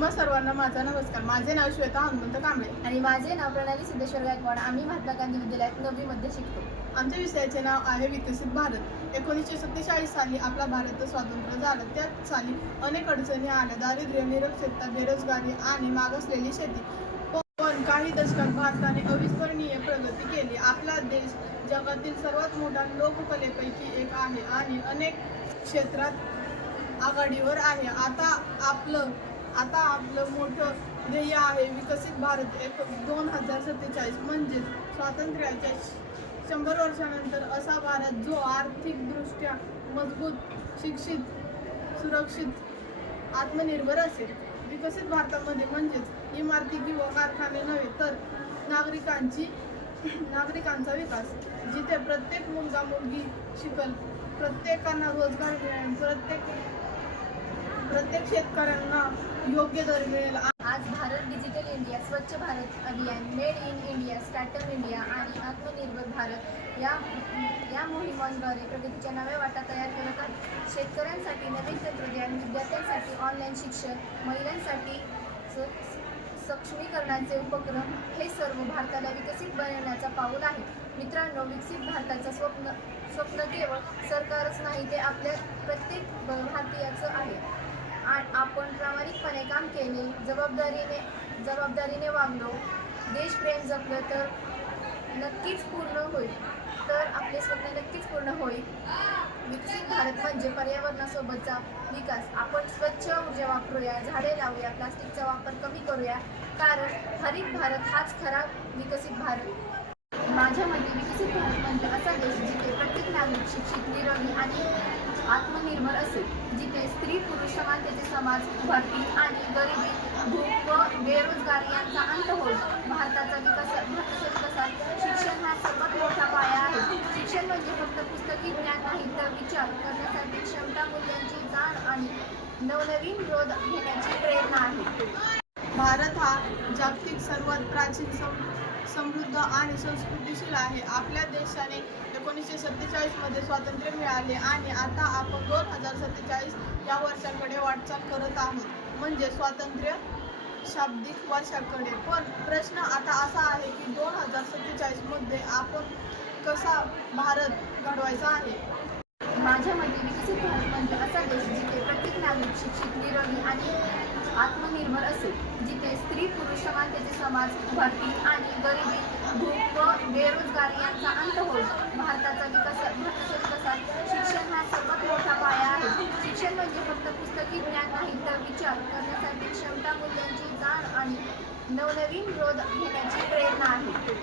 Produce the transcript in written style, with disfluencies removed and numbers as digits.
तुम्हा सर्वांना माझा नमस्कार. माझे नाव श्वेता हनुमंत कांबळे आणि माझे नाव प्रणाली सिद्धेश्वर गायकवाड. आम्ही महात्मा गांधी विद्यालयात 9वी मध्ये शिकतो. आमच्या विषयाचे नाव आहे विकसित भारत. 1947 साली आपला भारत स्वतंत्र झाला. त्याच साली अनेक अडचणी आल्या. दारिद्र्य, निरक्षरता, बेरोजगारी आणि मागासलेली शेती. पण काही दशकात भारताने अविस्मरणीय प्रगती केली. आपला देश जगातील सर्वात मोठा लोककलेपैकी एक आहे आणि अनेक क्षेत्रात आघाडीवर आहे. आता आपलं मोठं ध्येय आहे विकसित भारत 2047, म्हणजेच स्वातंत्र्याच्या 100 वर्षानंतर असा भारत जो आर्थिकदृष्ट्या मजबूत, शिक्षित, सुरक्षित, आत्मनिर्भर असेल. विकसित भारतामध्ये म्हणजेच इमारती किंवा कारखाने नव्हे, तर नागरिकांचा विकास, जिथे प्रत्येक मुलगा मुलगी शिकल, प्रत्येकांना रोजगार मिळेल, प्रत्येक शेतकऱ्यांना योग्य दर मिळेल. आज भारत डिजिटल इंडिया, स्वच्छ भारत अभियान, made in India, startup India आणि आत्मनिर्भर भारत या मोहिमांद्वारे प्रगतीच्या नव्या वाटा तयार करत आहे. शेतकऱ्यांसाठी नवीन तंत्रज्ञान, विद्यार्थ्यांसाठी ऑनलाईन शिक्षण, महिलांसाठी सक्षमीकरणाचे उपक्रम, हे सर्व भारताला विकसित बनवण्याचा पाऊल आहे. मित्रांनो, विकसित भारताचं स्वप्न केवळ सरकारच नाही, ते आपल्या प्रत्येक भारतीयाचं आहे. आपण प्रामाणिकपणे काम केले, जबाबदारीने वागलो, देशप्रेम जपलं तर आपले स्वप्न नक्कीच पूर्ण होईल. विकसित भारत म्हणजे पर्यावरणासोबतचा विकास. आपण स्वच्छ ऊर्जा वापरूया, झाडे लावूया, प्लास्टिकचा वापर कमी करूया, कारण हरित भारत हाच खरा विकसित भारत. माझ्या मते विकसित भारत म्हणजे असा देश जिथे प्रत्येक नागरिक शिक्षित, निरोगी आणि आत्मनिर्भर असेल, जिथे स्त्री पुरुष समानतेचे समाज उभारतील आणि गरिबी, भूक व बेरोजगारी यांचा अंत होईल. भारताच्या विकासात शिक्षण हा सर्वात मोठा पाया आहे. शिक्षण म्हणजे फक्त पुस्तकी ज्ञान नाही, तर विचार करण्यासाठी क्षमता, मूल्यांची जाण आणि नवनवीन शोध घेण्याची प्रेरणा आहे. भारत हा जागतिक सर्वात प्राचीन, समृद्ध आणि संस्कृतीशील आहे. आपल्या देशाने 1947 मध्ये स्वातंत्र्य मिळाले आणि आता आपण 2047 या वर्षाकडे वाटचाल करत आहोत, म्हणजे स्वातंत्र्य शाब्दिक वर्षाकडे. पण प्रश्न आता असा आहे की 2047 मध्ये आपण कसा भारत घडवायचा आहे. माझ्या मते विकसित भारत म्हणजे असा देश जिथे प्रत्येक नागरिक शिक्षित, निरोगी आणि आत्मनिर्भर असेल, जिथे स्त्री पुरुष समानतेचे समाज उभारतील आणि गरिबी, भूक व बेरोजगारी यांचा अंत होईल. भारताच्या विकासात शिक्षण हा सर्वात मोठा पाया आहे. शिक्षण म्हणजे फक्त पुस्तकी ज्ञान नाही, तर विचार करण्यासाठी क्षमता, मूल्यांची जाण आणि नवनवीन शोध घेण्याची प्रेरणा आहे.